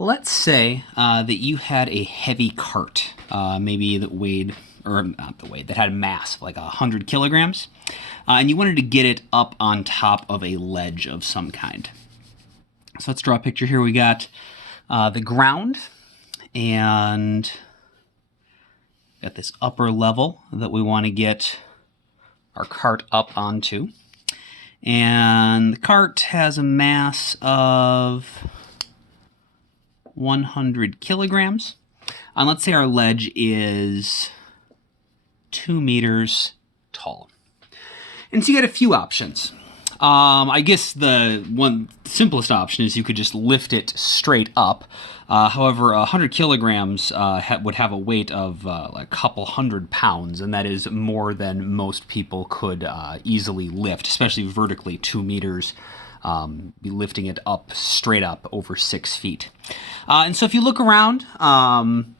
Let's say that you had a heavy cart, maybe that weighed, or not the weight, that had a mass of like 100 kilograms, and you wanted to get it up on top of a ledge of some kind. So let's draw a picture here. We got the ground, and got this upper level that we want to get our cart up onto. And the cart has a mass of 100 kilograms. And let's say our ledge is 2 meters tall. And so you got a few options. I guess the simplest option is you could just lift it straight up. However, 100 kilograms would have a weight of like a couple hundred pounds, and that is more than most people could easily lift, especially vertically, 2 meters. Be lifting it up straight up over 6 feet. And so if you look around,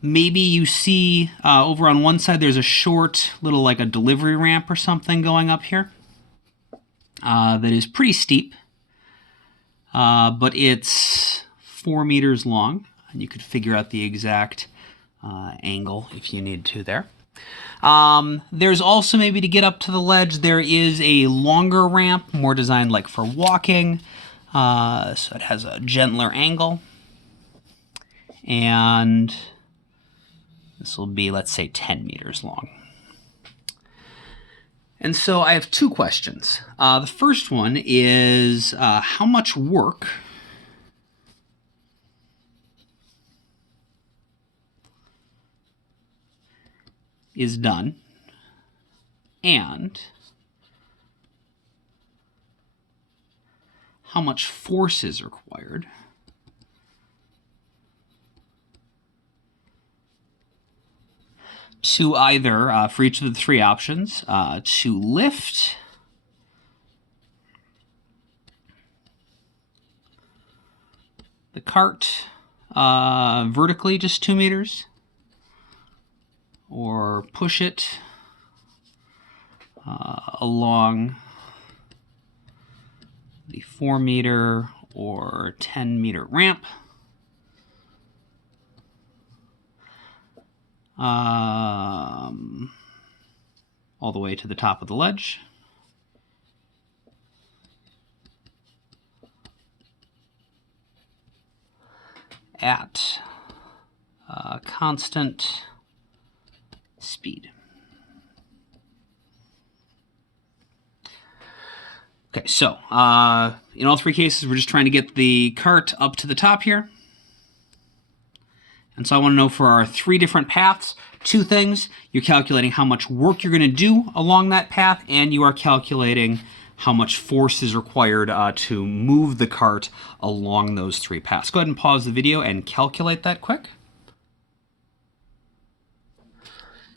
maybe you see over on one side there's a short little like a delivery ramp or something going up here. That is pretty steep, but it's 4 meters long, and you could figure out the exact angle if you need to there. There's also, maybe to get up to the ledge, there is a longer ramp, more designed like for walking, so it has a gentler angle, and this will be, let's say, 10 meters long. And so I have two questions. The first one is how much work is done, and how much force is required to either, for each of the three options, to lift, the cart vertically just 2 meters, or push it along the 4 meter or 10 meter ramp. All the way to the top of the ledge. At constant speed. Okay, so in all three cases, we're just trying to get the cart up to the top here. And so I want to know for our three different paths, two things. You're calculating how much work you're going to do along that path, and you are calculating how much force is required to move the cart along those three paths. Go ahead and pause the video and calculate that quick.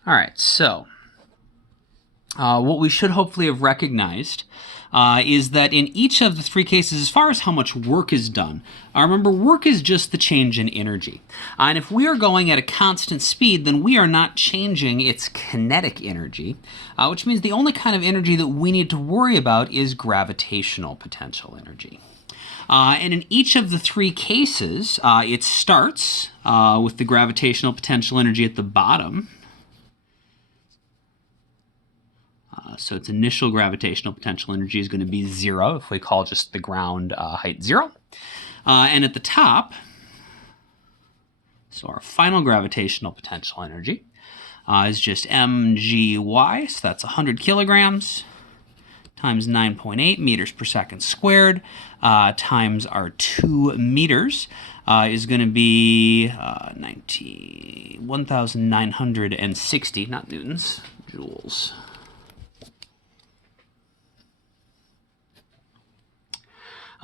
All right, so what we should hopefully have recognized is that in each of the three cases, as far as how much work is done, remember, work is just the change in energy. And if we are going at a constant speed, then we are not changing its kinetic energy, which means the only kind of energy that we need to worry about is gravitational potential energy. And in each of the three cases, it starts with the gravitational potential energy at the bottom. So its initial gravitational potential energy is going to be 0 if we call just the ground height 0. And at the top, so our final gravitational potential energy is just mgy, so that's 100 kilograms times 9.8 meters per second squared times our 2 meters is going to be 1,960, not newtons, joules.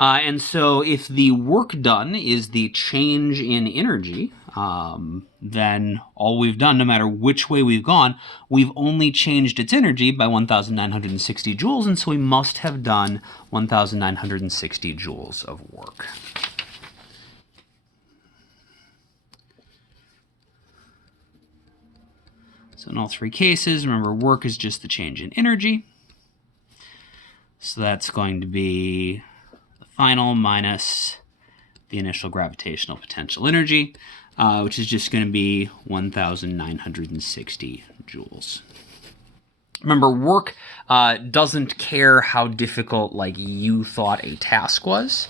And so if the work done is the change in energy, then all we've done, no matter which way we've gone, we've only changed its energy by 1,960 joules, and so we must have done 1,960 joules of work. So in all three cases, remember, work is just the change in energy. So that's going to be final minus the initial gravitational potential energy, which is just going to be 1,960 joules. Remember, work doesn't care how difficult you thought a task was.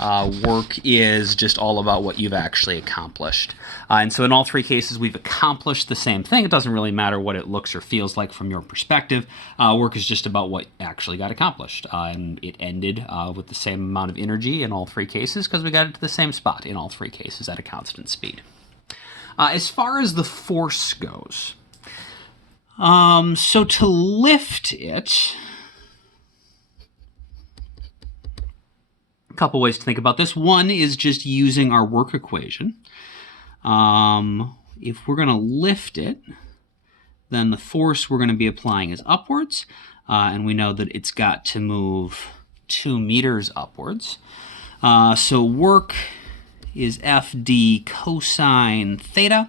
Work is just all about what you've actually accomplished. And so in all three cases, we've accomplished the same thing. It doesn't really matter what it looks or feels like from your perspective. Work is just about what actually got accomplished. And it ended with the same amount of energy in all three cases because we got it to the same spot in all three cases at a constant speed. As far as the force goes, so to lift it, a couple ways to think about this. One is just using our work equation. If we're going to lift it, then the force we're going to be applying is upwards, and we know that it's got to move 2 meters upwards. So work is FD cosine theta.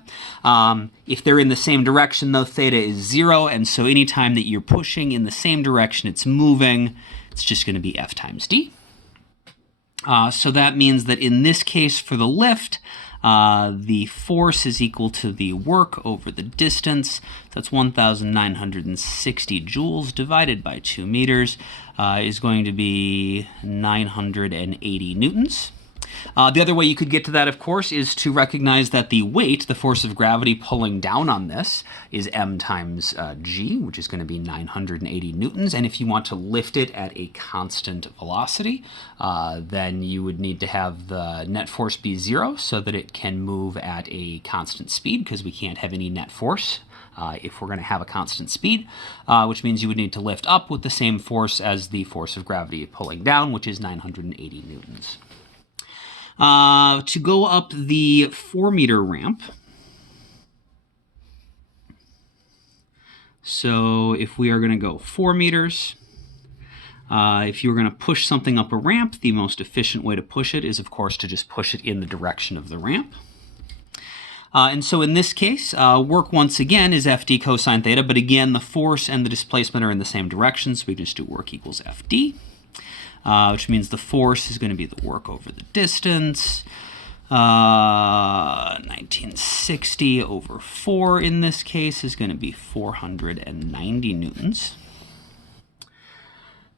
If they're in the same direction, though, theta is 0, and so anytime that you're pushing in the same direction it's moving, it's just going to be F times D. So that means that in this case for the lift, the force is equal to the work over the distance. That's 1,960 joules divided by 2 meters is going to be 980 newtons. The other way you could get to that, of course, is to recognize that the weight, the force of gravity pulling down on this, is m times g, which is going to be 980 newtons. And if you want to lift it at a constant velocity, then you would need to have the net force be 0 so that it can move at a constant speed, because we can't have any net force if we're going to have a constant speed, which means you would need to lift up with the same force as the force of gravity pulling down, which is 980 newtons. To go up the 4-meter ramp, so if we are going to go 4 meters, if you're going to push something up a ramp, the most efficient way to push it is, of course, to just push it in the direction of the ramp. And so in this case, work once again is FD cosine theta, but again, the force and the displacement are in the same direction, so we just do work equals FD. Which means the force is going to be the work over the distance, 1960 over 4 in this case is going to be 490 newtons.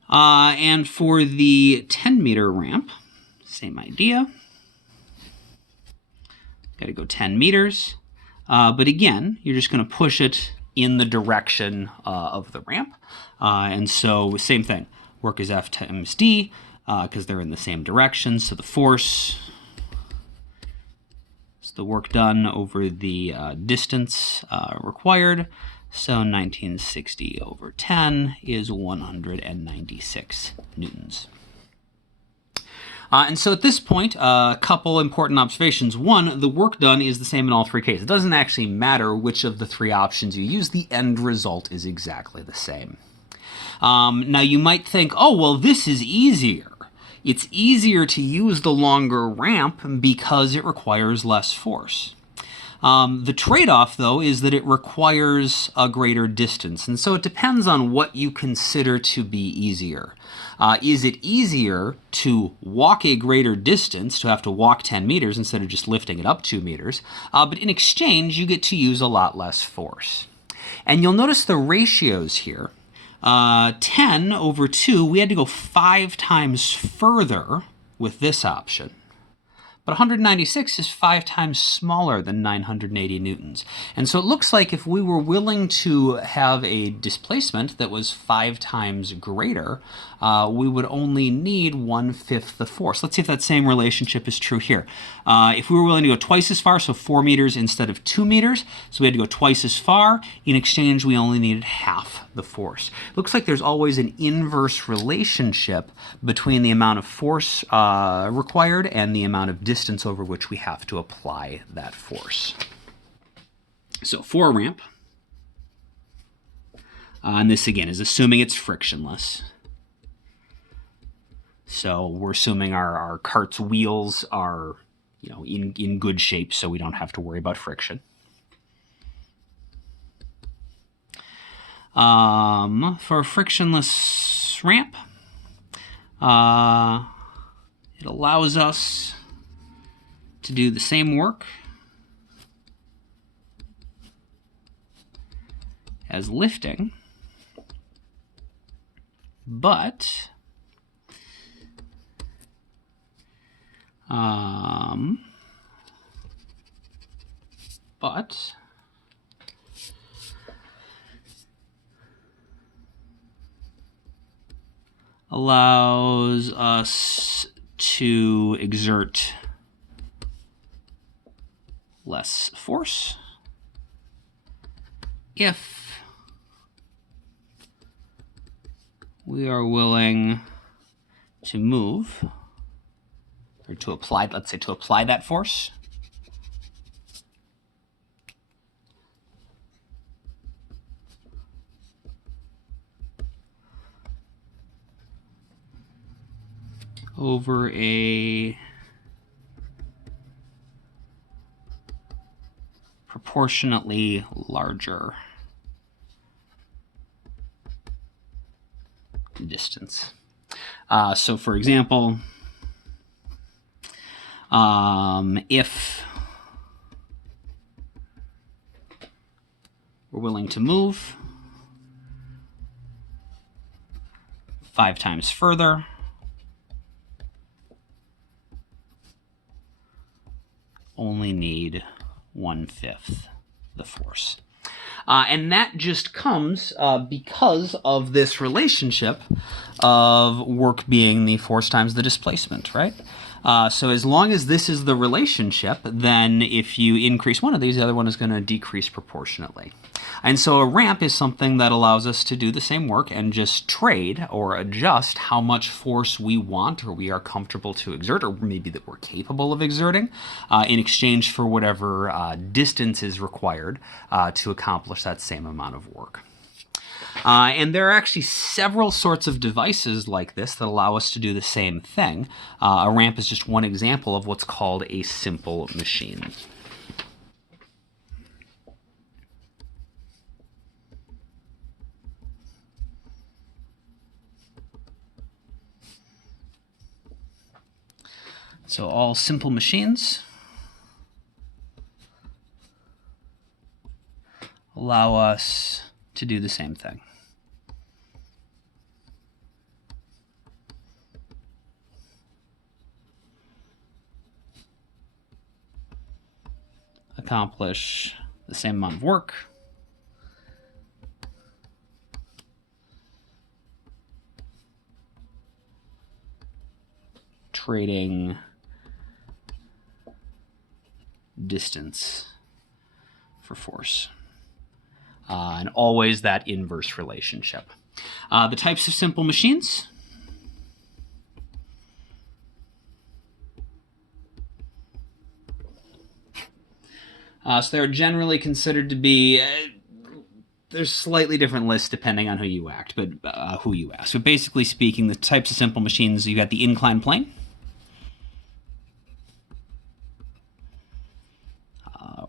And for the 10-meter ramp, same idea. Got to go 10 meters. But again, you're just going to push it in the direction of the ramp. And so same thing. Work is F times D, because they're in the same direction. So the force is the work done over the distance required. So 1960 over 10 is 196 newtons. And so at this point, a couple important observations. One, the work done is the same in all three cases. It doesn't actually matter which of the three options you use. The end result is exactly the same. Now you might think, oh, well, this is easier. It's easier to use the longer ramp because it requires less force. The trade-off, though, is that it requires a greater distance. And so it depends on what you consider to be easier. Is it easier to walk a greater distance, to have to walk 10 meters instead of just lifting it up 2 meters? But in exchange, you get to use a lot less force. And you'll notice the ratios here. 10 over 2, we had to go 5 times further with this option. But 196 is 5 times smaller than 980 newtons. And so it looks like if we were willing to have a displacement that was 5 times greater, we would only need 1/5 the force. Let's see if that same relationship is true here. If we were willing to go twice as far, so 4 meters instead of 2 meters, so we had to go twice as far. In exchange, we only needed half the force. It looks like there's always an inverse relationship between the amount of force required and the amount of distance over which we have to apply that force. So for a ramp, and this again is assuming it's frictionless. So we're assuming our cart's wheels are, in good shape, so we don't have to worry about friction. For a frictionless ramp, it allows us to do the same work as lifting, but allows us to exert less force if we are willing to move, or to apply, let's say, to apply that force over a proportionately larger distance. So for example, if we're willing to move 5 times further, only need 1/5 the force. And that just comes because of this relationship of work being the force times the displacement, right? So as long as this is the relationship, then if you increase one of these, the other one is going to decrease proportionately. And so a ramp is something that allows us to do the same work and just trade or adjust how much force we want or we are comfortable to exert, or maybe that we're capable of exerting, in exchange for whatever distance is required to accomplish that same amount of work. And there are actually several sorts of devices like this that allow us to do the same thing. A ramp is just one example of what's called a simple machine. So all simple machines allow us to do the same thing. Accomplish the same amount of work trading distance for force. And always that inverse relationship. The types of simple machines. So they're generally considered to be, there's slightly different lists depending on who you ask. But basically speaking, the types of simple machines, you got the inclined plane,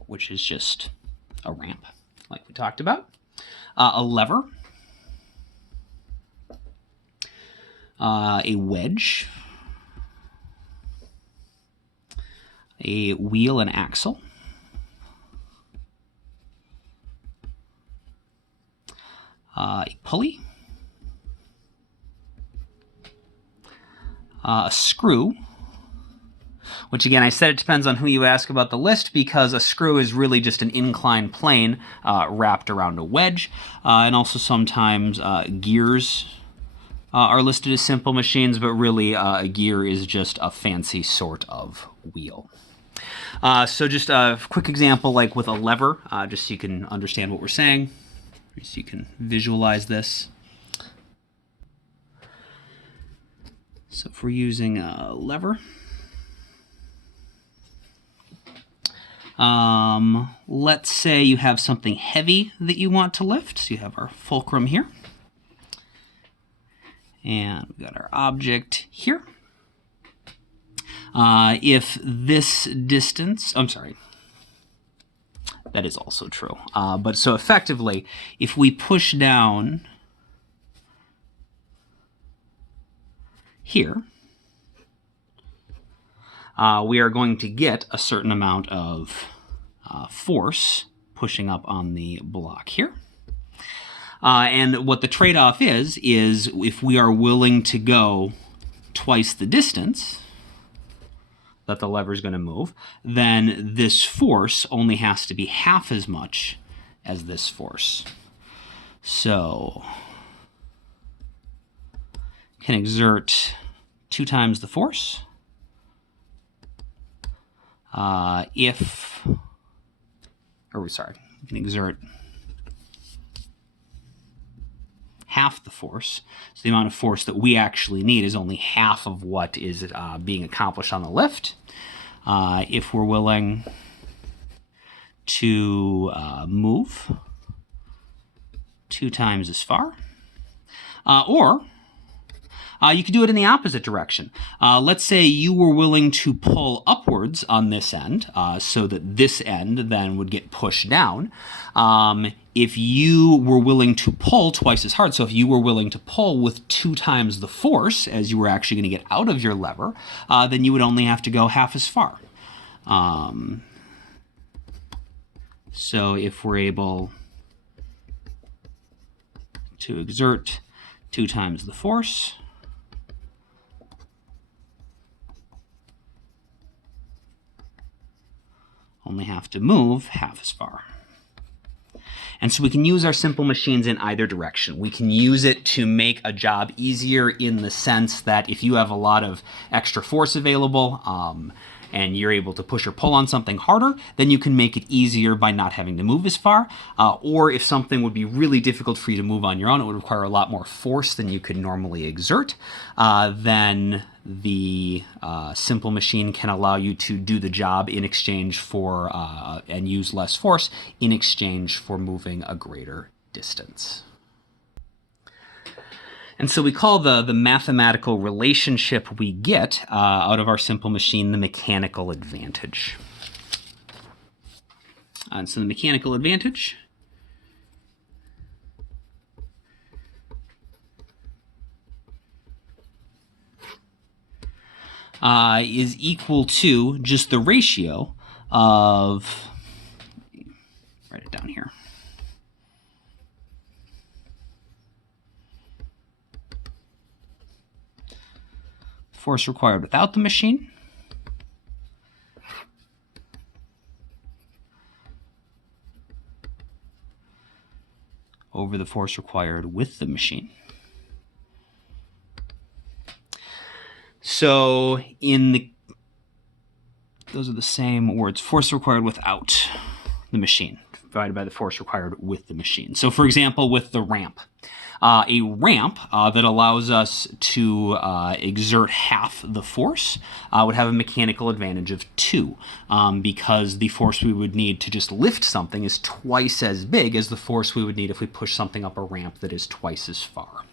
which is just a ramp, like we talked about. A lever, a wedge, a wheel and axle, a pulley, a screw, which again, I said it depends on who you ask about the list, because a screw is really just an inclined plane wrapped around a wedge. And also sometimes gears are listed as simple machines, but really a gear is just a fancy sort of wheel. So just a quick example, like with a lever, just so you can understand what we're saying, so you can visualize this. So if we're using a lever, let's say you have something heavy that you want to lift. So you have our fulcrum here. And we've got our object here. If this distance, I'm sorry, that is also true. But so effectively, if we push down here, we are going to get a certain amount of force pushing up on the block here. And what the trade-off is if we are willing to go twice the distance that the lever is going to move, then this force only has to be half as much as this force. So can exert 2 times the force we can exert half the force. So the amount of force that we actually need is only half of what is being accomplished on the lift. If we're willing to move 2 times as far, or you could do it in the opposite direction. Let's say you were willing to pull upwards on this end so that this end then would get pushed down. If you were willing to pull twice as hard, so if you were willing to pull with 2 times the force as you were actually going to get out of your lever, then you would only have to go half as far. So if we're able to exert 2 times the force, only have to move half as far. And so we can use our simple machines in either direction. We can use it to make a job easier in the sense that if you have a lot of extra force available and you're able to push or pull on something harder, then you can make it easier by not having to move as far. Or if something would be really difficult for you to move on your own, it would require a lot more force than you could normally exert, then the simple machine can allow you to do the job in exchange for, and use less force in exchange for moving a greater distance. And so we call the mathematical relationship we get out of our simple machine the mechanical advantage. And so the mechanical advantage is equal to just the ratio of, write it down here, force required without the machine over the force required with the machine. So those are the same words, force required without the machine divided by the force required with the machine. So for example, with the ramp, a ramp that allows us to exert half the force would have a mechanical advantage of 2 because the force we would need to just lift something is twice as big as the force we would need if we push something up a ramp that is twice as far.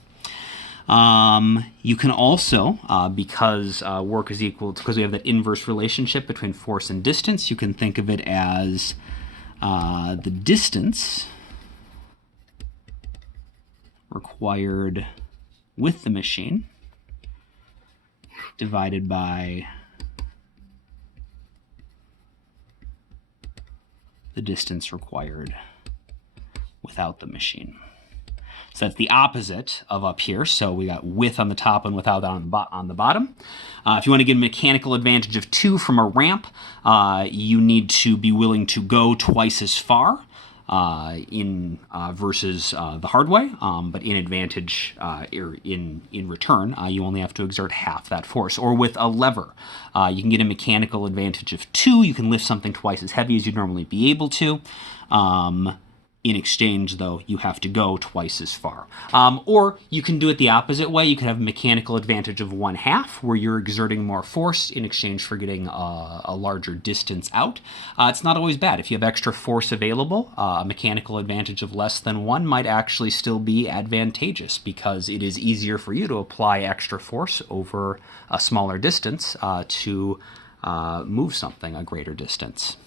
You can also, because work is equal, because we have that inverse relationship between force and distance, you can think of it as the distance required with the machine divided by the distance required without the machine. So that's the opposite of up here. So we got with on the top and without on the bottom. If you want to get a mechanical advantage of 2 from a ramp, you need to be willing to go twice as far versus the hard way. But in advantage, in return, you only have to exert half that force. Or with a lever, you can get a mechanical advantage of 2. You can lift something twice as heavy as you'd normally be able to. In exchange, though, you have to go twice as far. Or you can do it the opposite way. You can have a mechanical advantage of 1/2, where you're exerting more force in exchange for getting a larger distance out. It's not always bad. If you have extra force available, a mechanical advantage of less than 1 might actually still be advantageous because it is easier for you to apply extra force over a smaller distance to move something a greater distance.